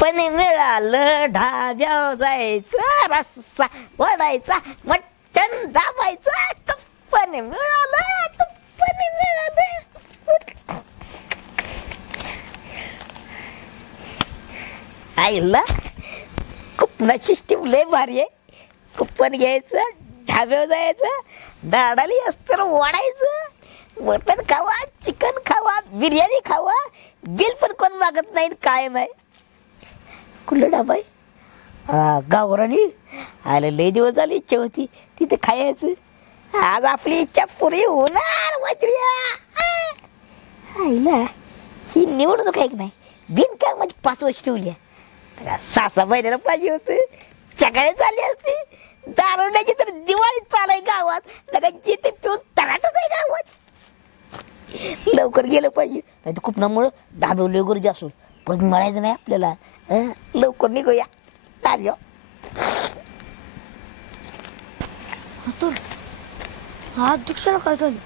कुप्पन मिळालं ढाब्यावर जायचं रस्सा वडायचा मटण दाबायचं कुप्पन मिळालं कुप्पन मिळालं. आईला कुपना सिस्टीम लय भारी आहे. कुपन घ्यायचं ढाब्यावर जायचं दाडाली अस्तर वाढायचं मटण खावा चिकन खावा बिर्याणी खावा बिल पण कोण मागत नाही काय नाही. कुठलं ढाबा आहे गावरानी आलं लय दिवस झाली इच्छा होती तिथे खायचं आज आपली इच्छा पुरी होणार. आईला ही निवडणूक आहे की नाही बिनकाम म्हणजे 5 वर्ष ठेवली 6 महिन्याला पाहिजे होते सगळे चालली असते. दारुड्याची तर दिवाळी चालाय गावात लगा जिथे पिऊन तराटच आहे गावात. लवकर गेलं पाहिजे नाही तर कुपनामुळं ढाब्यावर लय गर्दी असो परत मिळायचं नाही आपल्याला. लवकर निघूया ढाब्यावर. हा दुसरं काय झालं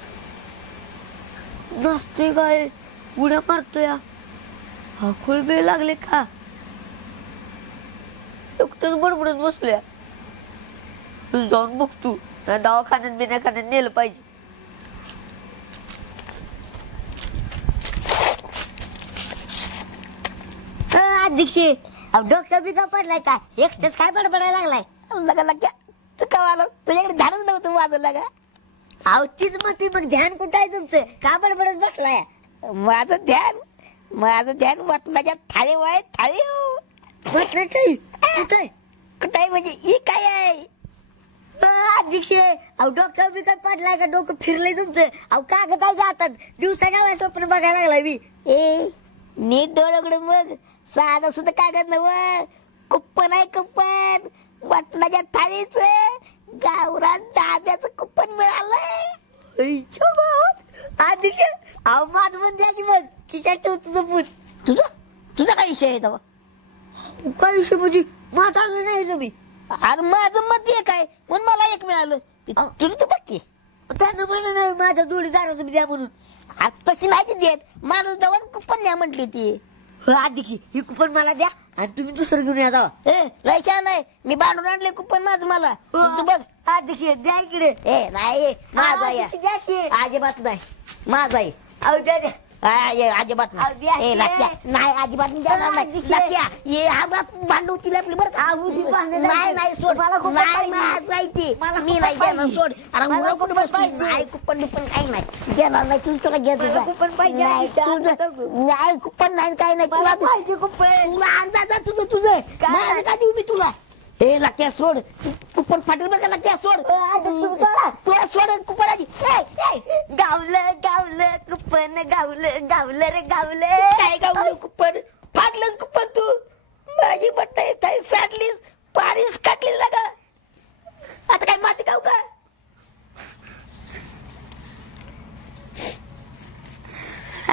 नसते काय उड्या मारतोय हा खुळबे लागले का एकटंच बडबडत बसल्या. जाऊन बघतो दवाखान्यात बिनाखान्यात नेलं पाहिजे. अध्यक्ष डोक्या बिका पडलाय का एकटेच काय बडबडायला लागलाय. लगा लग्या तू का आलं तुझ्याकडे ध्यानच नव्हतं माझं लगा. अहो तीच मग मग ध्यान कुठं आहे तुमचं का बडबडत बसलाय. माझं ध्यान मटणाच्या थाळी वळ थाळी कुठे म्हणजे ही काय आहे. अध्यक्ष अहो डोक्या बिका पडलाय का डोकं फिरलंय तुमचं. अहो कागद जातात दिवसा काय स्वप्न बघायला लागलाय मी. ए नीट डोळ्याकडे मग साधं सुद्धा कागद नव कुप्पन आहे कुप्पन मटणाच्या थाळीच गावरान डाब्याचं कुप्पन मिळालंय. अध्यक्ष अहो माझं पण द्यायची मग खिशात ठेव तुझं पूत. तुझा काय विषय आहे तेव्हा काय विषय म्हणजे माझं नाही तुम्ही अरे माझं मत एक आहे म्हणून मला एक मिळालं तुला तू बघ त्यानं मला नाही माझ्या जोडीदाराचं द्या म्हणून. आता तशी नाही देत माणूस जाऊन कुपन द्या म्हटली ती. अध्यक्ष ही कुपन मला द्या आणि तुम्ही दुसरं घेऊन या जावा. लय नाही मी बांधून आणले कुपन माझं मला तू बघ. अध्यक्ष द्या इकडे. नाही माझा आहे अजिबात नाही माझा आहे. अहो द्या द्या अजिबात नाही अजिबात नाही. हा बात भांडू तिला आपली बरं नाही सोड मला मी नाही देणार सोड. अरे मला कुठं नाही कुपन बिपन काही नाही देणार नाही तू तुला घेत कुपन पाहिजे नाही कुपन नाही काही नाही तुला पाहिजे कुपन तुला अंदाज तुझं माझं का देऊ मी तुला. ए लक्या सोड कुपन फाटेल बरं का लक्या सोड तुला सोड कुपन आधी. गावलं गावलं कुपन गावलं गावलं रे गावलं काय गावलं कुपन फाटलंच कुपन तू माझी बट्टा येत आहे साडलीस पारीस काटलीस लागा आता काय माती गाव का.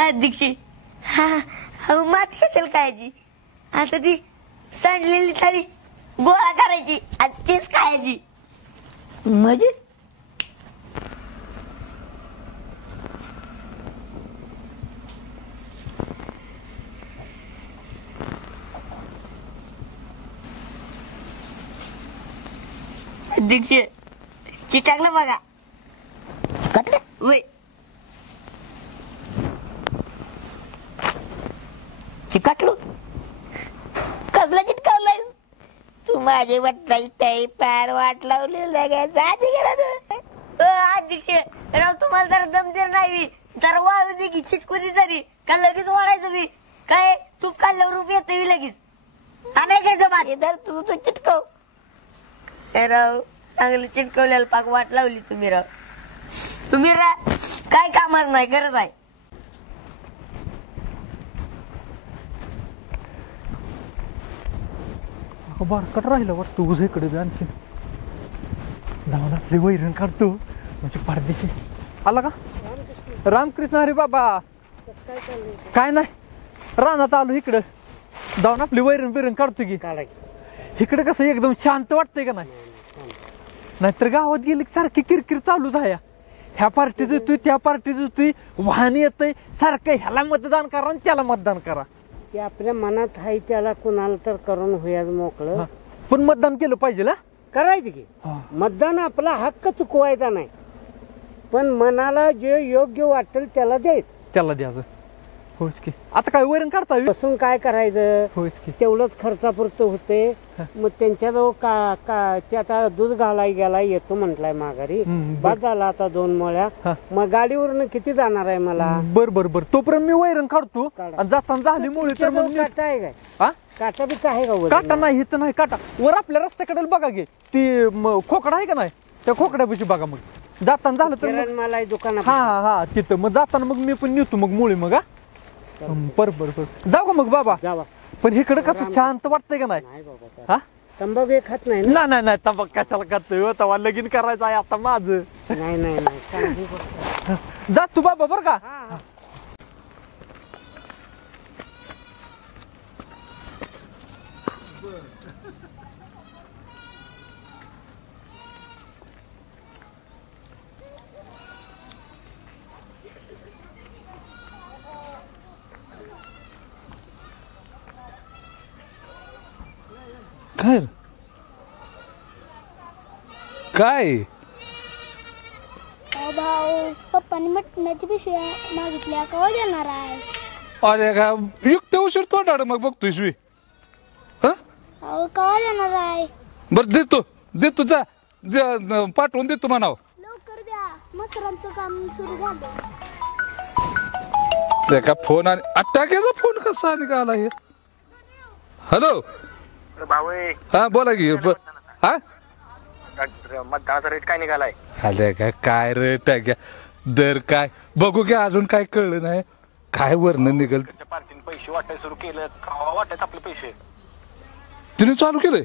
अध्यक्ष हा माती कशाला खायची आता ती सांडलेली थाळी गोळा करायची आणि तीच खायची म्हणजे. अध्यक्ष चिटाकलं बघा कटलं वय चिकाटलो कसला चिटकावलाय तू माझे वाटताय पार वाट लावली अध्यक्ष राव तुम्हाला जरा दमदेर नाही जरा वाळू दे की चिटकू दे तरी का लगेच वाढायचं मी काय तूप काढल्यावर रूप येत लगेच आणायचं माझे तर तू तू चिटकव. राव चांगलं चिटकवल्याला पाक वाट लावली तुम्ही राव. तुम्ही काय कामाच नाही गरज आहे. बारकट राहिलं वाटतं तुझं इकडे बी आणखी जाऊन आपली वैरण काढतो म्हणजे पारदेशी आला का. रामकृष्ण हरी बाबा काय नाही रानात आलो इकडं जाऊन आपली वैरण बिरण काढतो की. इकडे कसं एकदम शांत वाटतंय का नाही नाहीतर गावात गेली सारखी किरकिर चालूच आहे. ह्या पार्टीच येतोय त्या पार्टीच येतोय वाहन येतय सारखं ह्याला मतदान करा आणि त्याला मतदान करा. ते आपल्या मनात आहे त्याला कुणाला तर करून होया मोकळं हा. पण मतदान केलं पाहिजे ना. करायचं की मतदान आपला हक्क चुकवायचा नाही पण मनाला जे योग्य वाटेल त्याला द्यायचं त्याला द्यायचं. होच की आता काय वैरण काढता बसून काय करायचं होच की. तेवढंच खर्चापुरतं होते मग त्यांच्याजवळ का ते आता दूध घालाय गेला येतो म्हटलाय माघारी बाद झाला आता 2 मोळ्या मग गाडीवरनं किती जाणार आहे मला. बर बर बर तोपर्यंत मी वैरण काढतो काढा. आणि जाताना झाली मुळे तर मग काटा आहे काय हा काटा बिटा आहे का वर? काटा नाही इथं नाही काटा वर आपल्या रस्त्याकडे बघा गे ती खोकडा आहे का नाही त्या खोकड्यापाशी बघा मग जाताना झालं तर मग- मला दुकानात हा हा हा तिथं मग जाताना मग मी पण नेतो मग मुळी मग हा बर बर बर जाऊ का मग बाबा. जावा. पण इकडे कसं शांत वाटतंय का नाही. नाही बाबा हा तंबाखू खात नाही ना? नाही नाही नाही तंबाख कशाला खातोय तेव्हा लगीन करायचं आहे आता माझं. नाही नाही नाही चांगली गोष्ट आहे. जा तू बाबा बर का. हा, हा. काय रे? काय भाऊ पप्पानी मटणाची पिशव्या मागितल्या कवा देणार आहे. अरे का युक्त उशीर तोंडाड मग बघतोय शिवी हा अहो कवा देणार आहे. बरं देतो जा पाठवून देतो म्हणाव. लवकर द्या मसरांचं काम सुरू झालं. ते का फोन आणि अट्टाक्याचा फोन कसा निघाला हे. हॅलो हा बोला की हा मतदानाचा रेट काय निघालाय. आले काय रे टाक्या दर काय बघू की अजून काय कळलं नाही काय वर्ण निघल. पार्टीने पैसे वाटायला सुरू केलं खावा वाटायचं आपले पैसे तिने चालू केलंय.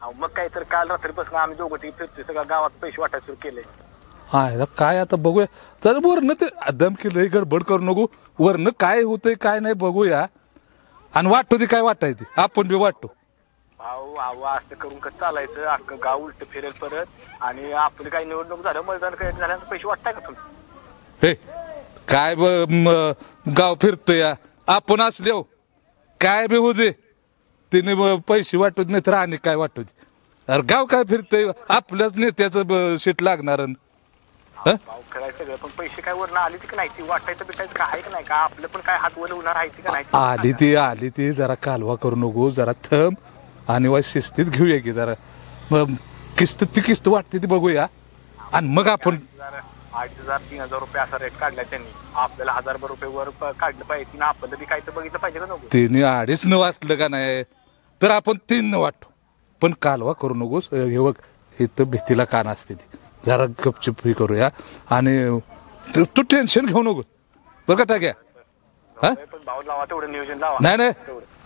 अहो, मग काय तर काल रात्रीपासून आम्ही दोघं ती फिरतोय सगळ्या गावात पैसे वाटायला सुरू केले. हा काय आता बघूया तर वरनं ते दम केलंय गडबड करू नको वरनं काय होतंय काय नाही बघूया आणि वाटतो ते काय वाटायचे आपण बी वाटतो. भाऊ आवा असं करून कसं चालायचं अख्खं गाव उलट फिरेल परत आणि आपलं काही निवडणूक झालं मतदान काही झाल्यानंतर पैसे वाटताय का तुम्ही. हे काय गाव फिरतोय या आपण असले हो काय बी होऊ दे तिने पैसे वाटत नाही तर आणि काय वाटत अरे गाव काय फिरतोय आपल्याच नेत्याचं शीट लागणार. भाऊ करायचं सगळं पण पैसे काय वरनं आली ती का नाही ती वाटायचं बिटायचं काय आहे का नाही का आपलं पण काय हात वर होणार आहे का नाही. आली ती जरा कालवा करू नको जरा थंब आणि वा शिस्तीत घेऊया की जरा ती किस्त वाटते ती बघूया आणि मग आपण 2,500-3,000 रुपये असा रेट काढलाय त्यांनी आपल्याला 1,000 रुपये वर काढलं पाहिजे ना आपल्याला बी काय तर बघितलं पाहिजे का नको. तिने 2.5 वाटलं का नाही तर आपण 3 वाटतो पण कालवा करू नकोस हे बघ इथं भीतीला कान असते ती जरा गपचिप हे करूया आणि तू टेन्शन घेऊ नको बरं का टाक्या. हा पण भाऊ लावा तेवढं नियोजन लावा. नाही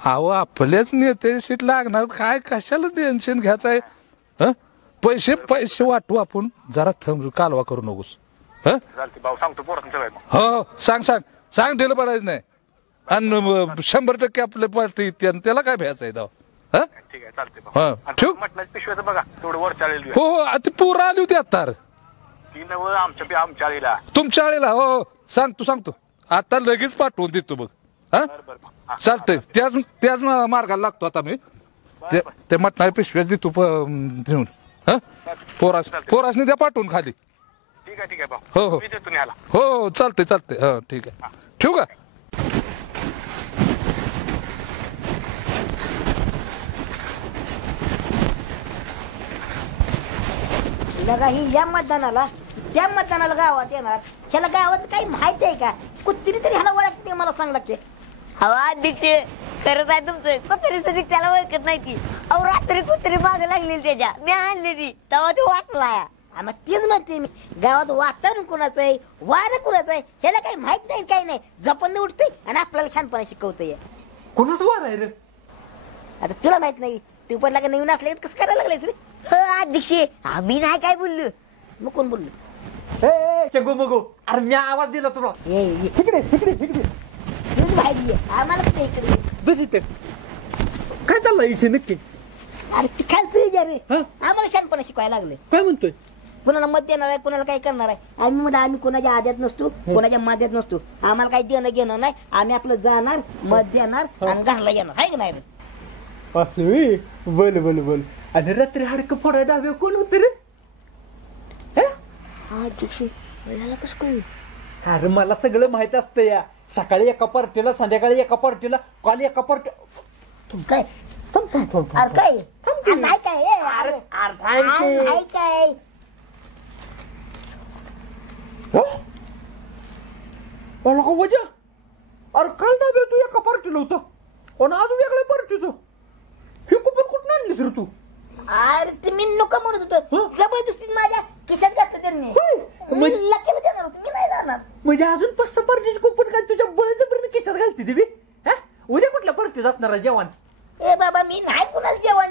अहो आपल्याच नेते सीट लागणार काय कशाला टेन्शन घ्यायचं आहे. हं पैसे वाटू आपण जरा थंब कालवा करू नकोस. हं चालते भाऊ सांगतो पोरांचं सगळं. हो सांग दिलं पडायचं नाही आणि 100% आपले पार्टी येते आणि त्याला काय भ्यायचं आहे दावा. हा ठीक आहे चालते हा भाऊ. ठेव. म्हटलं पिशव्याचं बघा तेवढं वर चालेल. हो आता पोरं आली होती आता ती नव आमच्या आळीला. तुमच्या आळीला हो सांगतो आता लगेच पाठवून देतो बघ. हा चालतंय त्याच मार्गाला लागतो आता मी ते मटणाच्या पिशव्याच देतो देऊन. हा पोरासनी द्या पाठवून खाली. ठीक आहे भाऊ. हो मी देतो न्यायला. हो चालतंय हो ठीक आहे ठेवू का. लगा ही या मतदानाला त्या मतदानाला गावात येणार ह्याला गावात काही माहिती आहे का कुत्री तरी ह्याला ओळखते मला सांग लागते. हवा अध्यक्ष खरंच आहे तुमचं कुत्री सध्या त्याला ओळखत नाही ती. अहो रात्री कुत्री मागे लागलेली त्याच्या मी आणलेली तेव्हा ते वाटला. मग तेच म्हणते मी गावात वातावरण कुणाचं आहे वारं कुणाचं आहे ह्याला काही माहित नाही काही नाही जपन उठते आणि आपल्याला छानपणा शिकवतोय. कोणाच वार आहे रे. आता तुला माहित नाही तू पण लागा नवीन असले कसं करायला लागलायस रे. हो अध्यक्ष आम्ही नाही काय बोललो मग कोण बोललो. चगो मगो अरे मी आवाज दिला तुला. इकडे आम्हाला कुठे इकडे बस इथे काय चाललंय इथे नक्की. अरे ती खालचं रे आम्हाला छानपणा शिकवायला लागले. काय म्हणतोय कुणाला मत देणार आहे, कुणाला काय करणार आहे. आम्ही म्हणतो आम्ही कोणाच्या आद्यात नसतो, कोणाच्या माद्यात नसतो. आम्हाला काही देणं घेणं नाही. आम्ही आपलं जाणार, मत देणार आणि घरला येणार, आहे की नाही रे? असं बोल बोल बोल. आणि रात्री हाडकं फोडा डावे कोण होते रे? अध्यक्ष याला कसं कळू? अरे मला सगळं माहित असतं या. सकाळी एका पार्टीला, संध्याकाळी एका पार्टीला, काल एका पार्टी. तू काय अरे काय नाही काय नाही काय वजा. अरे काल दावे तू एका पार्टीला होता आणि आज वेगळ्या पार्टीचं. हे कुपन कुठून आणलीस रे तू? अरे ते मी नको म्हणत होतो. जबरदस्ती माझ्या खिशात घातलं त्यांनी. लकीला देणार होतो, मी नाही जाणार. म्हणजे अजून 5-6 पार्टीचे कुपन काय तुझ्या बळजबरीने खिशात घालते देवी? उद्या कुठल्या पार्टीत असणार आहे जेवण? ए बाबा मी नाही कुणाला जेवण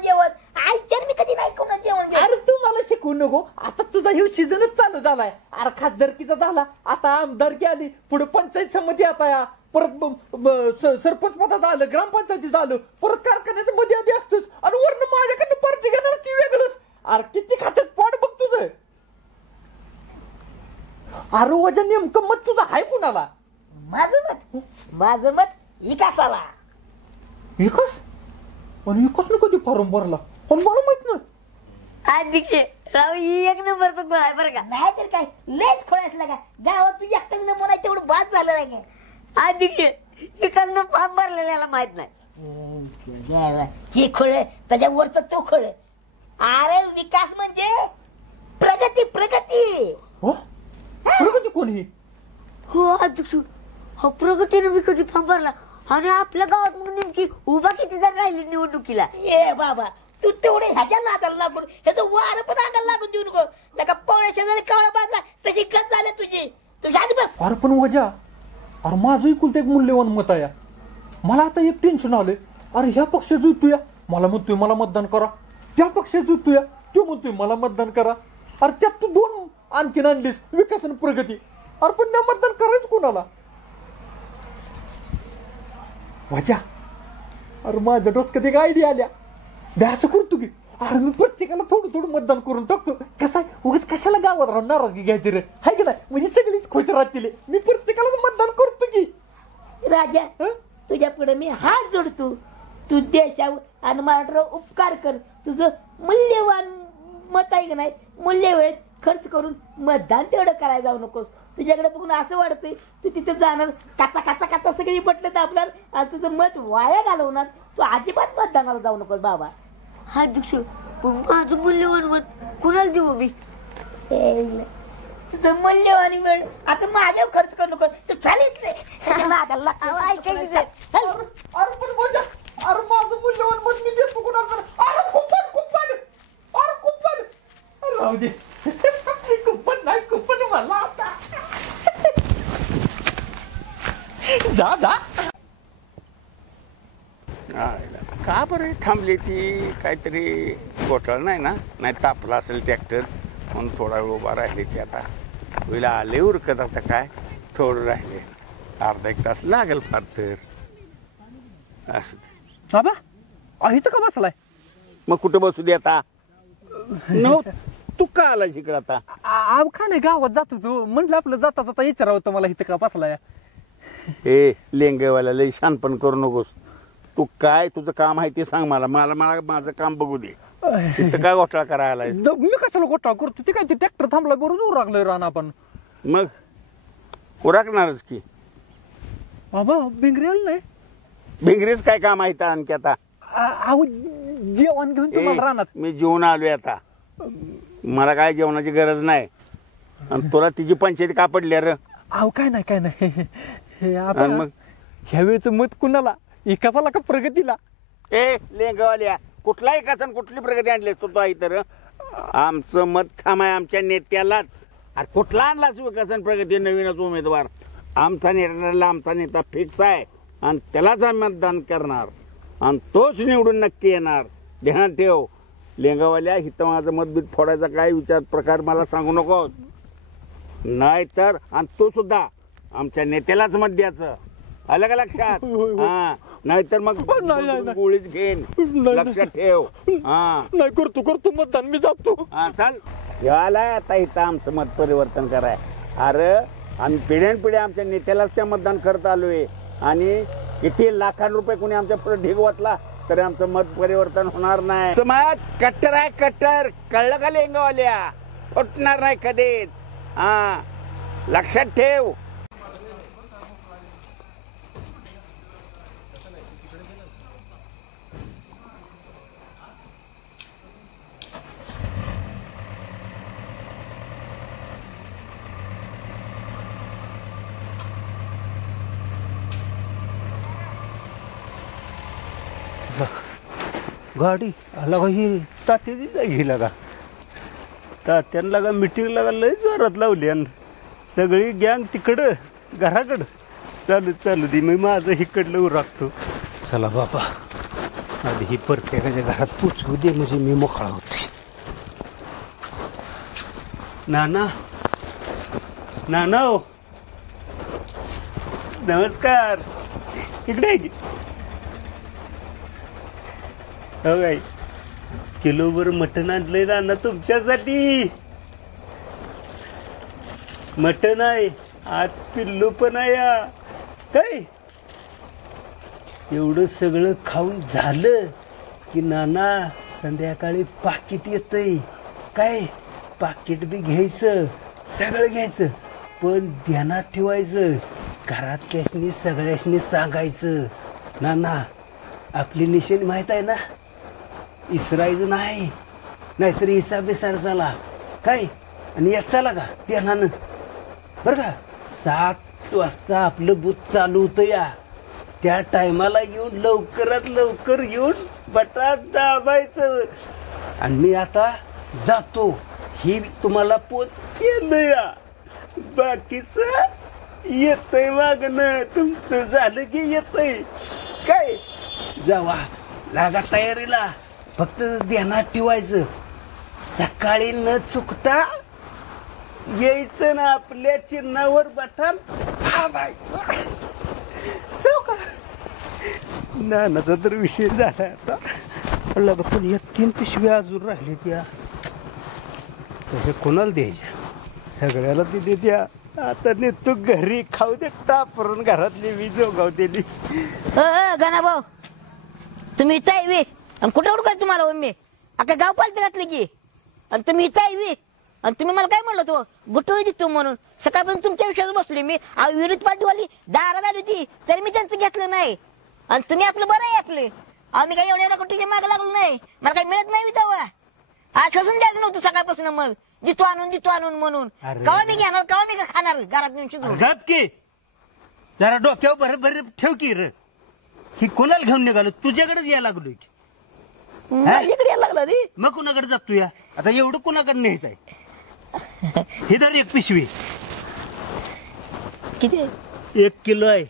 आईच्यावर मी कधी नाही कुणाला जेवण. अरे तू मला शिकवू नको. आता तुझा हे सीझनच चालू झालाय. अरे खासदारकीचा झाला, आता आमदारकी आली, पुढे पंचायत समिती आता या, परत सरपंच पदाचं आलं, ग्रामपंचायतीचं आलं, परत कारखान्याचं मध्ये आधी असतोच आणि वरनं माझ्याकडनं पार्टी घेणार ती वेगळंच. अरे किती खात्यात पाठ बघ तुझं. अरे वजन नेमकं मत तुझं आहे कुणाला? माझं मत विकासाला. विकास? आणि विकास न कधी फॉर्म भरला पण मला माहित नाही. अध्यक्ष राव ही एक नंबरचा गोळ आहे बरं का. नाही तर काय लेच खोळायला का गावात तू एकटाच नंबर आहे तेवढं बाद झालं नाही का? अध्यक्ष विकासनं फॉर्म भरलेल्याला माहित नाही. ही खोळ त्याच्यावरचा तो खोळ. अरे विकास म्हणजे प्रगती प्रगती. प्रगती कोण ही? हो अध्यक्ष हो प्रगतीने मी कधी फॉर्म भरला आणि आपल्या गावात मग नेमकी उभा किती जण राहिली निवडणुकीला. ए बाबा तू तेवढे ह्याच्या नादाला लागून ह्याचं वारं पण अंगाला लागून देऊ नको. त्या पावण्या शेजारी कावळा बांधला तशी गत झाली तुझी आधी बस. अरे पण वजा, अरे माझं इकुलतं एक मूल्यवान मत आहे. मला आता एक टेन्शन आलंय. अरे ह्या पक्षात जुळतोय, मला म्हणतोय मला मतदान करा. त्या पक्षात जुळतोय, तो म्हणतोय मला मतदान करा. अरे त्यात तू 2 आणखीन आणलीस, विकास आणि प्रगती. अरे पण त्या मतदान करायचं कोणाला? वजा, अरे माझ्या डोसक्यात एक आयडिया आल्या. असं करतो की अरे मी प्रत्येकाला थोडं थोडं मतदान करून टाकतो. कसं आहे उगाच कशाला गावात राहून नाराजगी घ्यायची रे, हाय की नाही? म्हणजे सगळीच खुश राहतील. मी प्रत्येकाला मतदान करतो की. राजा तुझ्या पुढे मी हात जोडतो. तू देशावर आणि महाराष्ट्रावर उपकार कर. तुझं मूल्यवान मत आहे की नाही, मूल्य वेळेत खर्च करून मतदान तेवढं करायला जाऊ नकोस. तुझ्याकडे बघून असं वाटतंय तू तिथे जाणार काचा काचा काचा सगळी बटलं दाबणार आणि तुझं मत वाया घालवणार. तू अजिबात मतदानाला जाऊ नकोस बाबा. हा अध्यक्ष माझं मूल्यवान मत कुणाला देऊ मी? तुझं मूल्यवान वेळ आता माझ्यावर खर्च करू नको. तू चालेल अरे माझं मूल्यवान मत मी देतो कुणाला? अरे कुपन कुपन अरे कुपन राहू दे. कुपन नाही कुपन मला आता जा जा. का बरं थांबली ती? काहीतरी घोटाळा नाही ना? नाही तापला असेल ट्रॅक्टर म्हणून थोडा वेळ उभा राहिले ती. आता होईल आले उरकत. आता काय थोडं राहिले, अर्धा 1 तास लागेल फार तर. असं बाबा इथं का बसलाय? मग कुठं बसू दे आता? नो तू का आला इकडे आता? का नाही गावात जातो तू म्हटलं आपलं जाता जाता विचारावं तर मला इथं का बसलाय. ए लेंगेवाला लई शानपण करू नकोस. तू काय तुझं काम आहे ते सांग मला. मला माझं काम बघू दे. इथं काय घोटाळा करायला? मी कशाला घोटाळा करतो? ते काय ते ट्रॅक्टर थांबला बरोबर लागलोय रान आपण. मग उरकणारच की. बाबा भिंगरी नाही. भिंगरीच काय काम आहे आणखी आता? जेवण घेऊन तुम्हाला रानात. मी जेवून आलोय आता. मला काय जेवणाची गरज नाही. आणि तुला तिची पंचायत का पडल्या रे? काय नाही काय नाही. मग ह्या वेळेचं मत कुणाला? एकाला का प्रगतीला? ए लेंगवाल्या कुठला एकाच कुठली प्रगती आणली तू तर? आमचं मत खाम आहे आमच्या नेत्यालाच. अरे कुठला आणलास विकासन प्रगती? नवीनच उमेदवार. आमचा नेता फिक्स आहे आणि त्यालाच आम्ही मतदान करणार आणि तोच निवडून नक्की येणार. ध्यानात ठेव लेंगावाल्या. इथं माझं मतभेद फोडायचा काय विचार प्रकार मला सांगू नको. नाहीतर आणि तो सुद्धा आमच्या नेत्यालाच मत द्यायचं. आलं का लक्षात? हा नाहीतर मग गोळीच घेईन. लक्षात ठेव. हा नाही करतो मतदान मी जातो. हा चाल. आलाय आता इथं आमचं मत परिवर्तन कराय. अरे आम्ही पिढ्यानपिढ्या आमच्या नेत्यालाच त्या मतदान करत आलोय आणि किती लाखां रुपये कोणी आमच्या पुढे ढीग वाचला तरी आमचं मत परिवर्तन होणार नाही. मत कट्टर आहे कट्टर, कळलं का लेंगावाल्या? फुटणार नाही कधीच. हा लक्षात ठेव. गाडी आला का ही तात्याचीच आहे ही लगा. तात्यानं लगा मिटिंग लगा लय जोरात लावली आणि सगळी गँग तिकडं घराकडं चालू दे. मी माझं हिकडलं उरागतो. चला बाबा आधी ही प्रत्येकाच्या घरात पोचवू दे म्हणजे मी मोकळा होते. नाना हो नमस्कार. इकडे आहे की हो काय किलोभर मटण आणलंय नाना तुमच्यासाठी. मटण आहे आज पिल्लू पण आहे. काय एवढं सगळं खाऊन झालं की नाना संध्याकाळी पाकिट येतंय. काय पाकिट बी घ्यायचं सगळं घ्यायचं पण ध्यानात ठेवायचं घरातल्याशनी सगळ्याशनी सांगायचं. नाना आपली निशाणी माहीत आहे ना, इसरायचं नाही नाहीतर इसा बेसार झाला काय. आणि एक चला का ध्यानानं बरं का. 7 वाजता आपलं बूथ चालू होतं या त्या टायमाला येऊन लवकरात लवकर येऊन बटाट दाबायचं. आणि मी आता जातो ही तुम्हाला पोच केलं या. बाकीचं येतंय मागणं तुमचं झालं की येतंय. काय जावा लागा तयारीला फक्त ध्यानात ठेवायचं सकाळी न चुकता यायचं ना आपल्या चिन्हावर बटन दाबायचं. नानाचा तर विषय झाला आता. पण या 3 पिशव्या अजून राहिली त्या तसे कोणाला द्यायच्या? सगळ्याला ती देत्या. आता नेतो घरी खाऊ दे टापरून घरातली वीज जोगावतेली. गाणा भाऊ तुम्ही इथं आहे वे आणि कुठे उडू काय तुम्हाला मी अख्खा गाव पालते घातले की आणि तुम्ही इथं आहे वे आणि तुम्ही मला काय म्हणलं तो गुट्टोळी जिंकतो म्हणून. सकाळपासून तुमच्या विषयावर बसले मी. विरोध पार्टीवाली दारात आली होती तरी मी त्यांचं घेतलं नाही आणि तुम्ही आपलं बरं आहे आपले. मी काही एवढ्या गुट्टीच्या मागे लागलो नाही. मला काही मिळत नाही तेव्हा आश्वासन द्यायचं नव्हतं सकाळपासून. मग जितो आणून म्हणून कवा मी घेणार कवा मी खाणार घरात नेऊन की जरा डोक्यावर भर ठेव की र. ही कोणाला घेऊन निघालो? तुझ्याकडेच यायला लागलोय की. इकडे यायला लागला रे. मग कुणाकडे जातो या आता? एवढं कुणाकडे न्यायचं आहे? हे धर 1 पिशवी. किती 1 किलो आहे.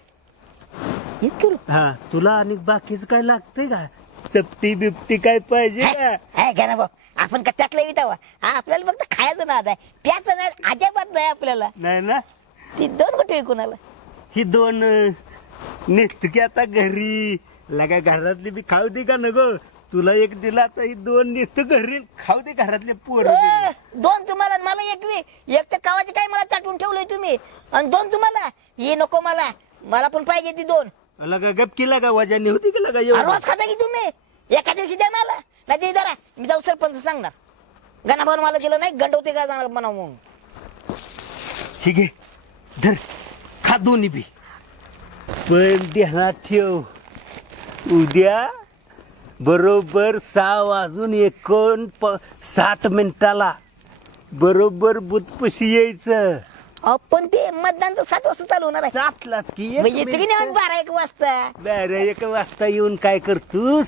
1 किलो? हा तुला आणि बाकीच काय लागतंय का? चपटी बिपटी काय पाहिजे का? घ्या ना भाऊ आपण का त्यातला विटावा. आपल्याला फक्त खायचं नाद आहे प्याचं नाही अजिबात नाही आपल्याला. नाही ना ती 2 गुट्टी कोणाला? ही 2 निघत की आता घरी लगा घरातली बी खाऊ दे का नको? तुला 1 दिला आता ही 2 निघत घरी खाऊ दे घरातले पोरं. 2 तुम्हाला मला 1 तर कावाचे काय मला चाटून ठेवलंय तुम्ही आणि 2 तुम्हाला. ही नको मला पण पाहिजे ती 2. लगा गपकी लागा वजानी होती की लगा रोज खाता की तुम्ही? एका दिवशी द्या मला नाही जरा मी जाऊ सरपंच सांगणार गाणा मला दिलं नाही गंडवते का जाणार बनाव म्हणून. ठीक आहे धर खा दोन्ही बी पण ध्यानात ठेव उद्या बरोबर 6 वाजून 59 मिनिटाला बरोबर बुथपाशी यायचं. पण ते मतदान तर 7 वाजता चालू होणार आहे. 7लाच की येते की नाही 12-1 वाजता? 12-1 वाजता येऊन काय करतोस?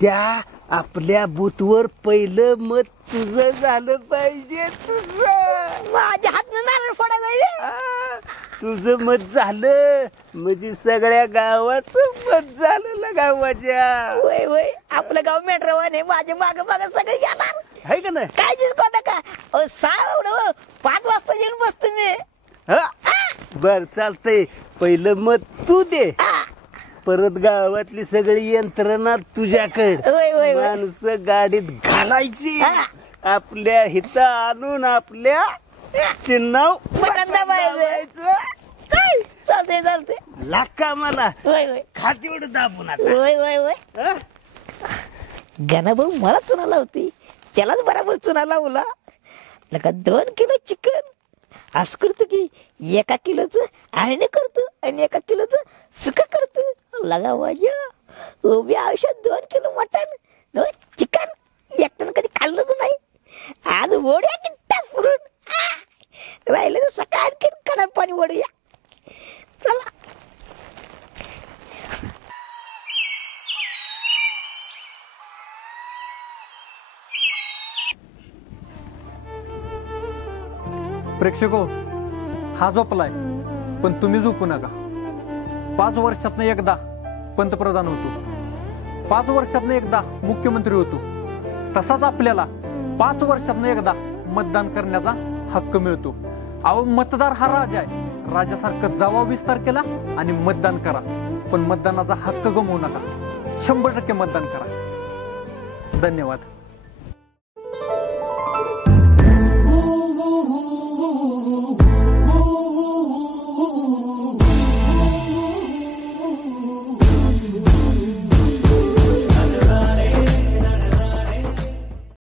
त्या आपल्या बूथवर पहिलं मत तुझं झालं पाहिजे. तुझं माझ्या हातनं नारळ फोडायला तुझं मत झालं म्हणजे सगळ्या गावाचं मत झालं लगा मजा. वय आपलं गाव मेट्रोवाने माझ्या माग सगळे येणार आहे का नाही? काय दिसत का 5 वाजता येऊन बसतो मी. बर चालतंय पहिलं मत तू दे परत गावातली सगळी यंत्रणा तुझ्याकडे. माणसं गाडीत घालायची आपल्या हिता आणून आपल्या चिन्हाव बटन दाबायचं. चालते चालते. लाका मला होय होय खात एवढं दाबून आता. होय होय होय. हं? गाणं भाऊ मला चुना लावते, त्यालाच बराबर चुना लावला. लका 2 किलो चिकन असं करतो की 1 किलोचं आळणी करतो आणि 1 किलोचं सुक करतो. लगा माझ्या उभी आयुष्यात 2 किलो मटन चिकन एकट्यानं कधी खाल्लंच नाही. आज ओढ्या किट्टा पुरून राहिलं तर सकाळ आणखी कडा पाणी ओढूया. चला. प्रेक्षको, हा झोपलाय पण तुम्ही झोपू नका. 5 वर्षातनं एकदा पंतप्रधान होतो, 5 वर्षातनं एकदा मुख्यमंत्री होतो. तसाच आपल्याला 5 वर्षातनं एकदा मतदान करण्याचा हक्क मिळतो. अहो, मतदार हा राजा आहे. राजासारखं जावा विस्तार केला आणि मतदान करा. पण मतदानाचा हक्क गमवू नका. 100% मतदान करा. धन्यवाद.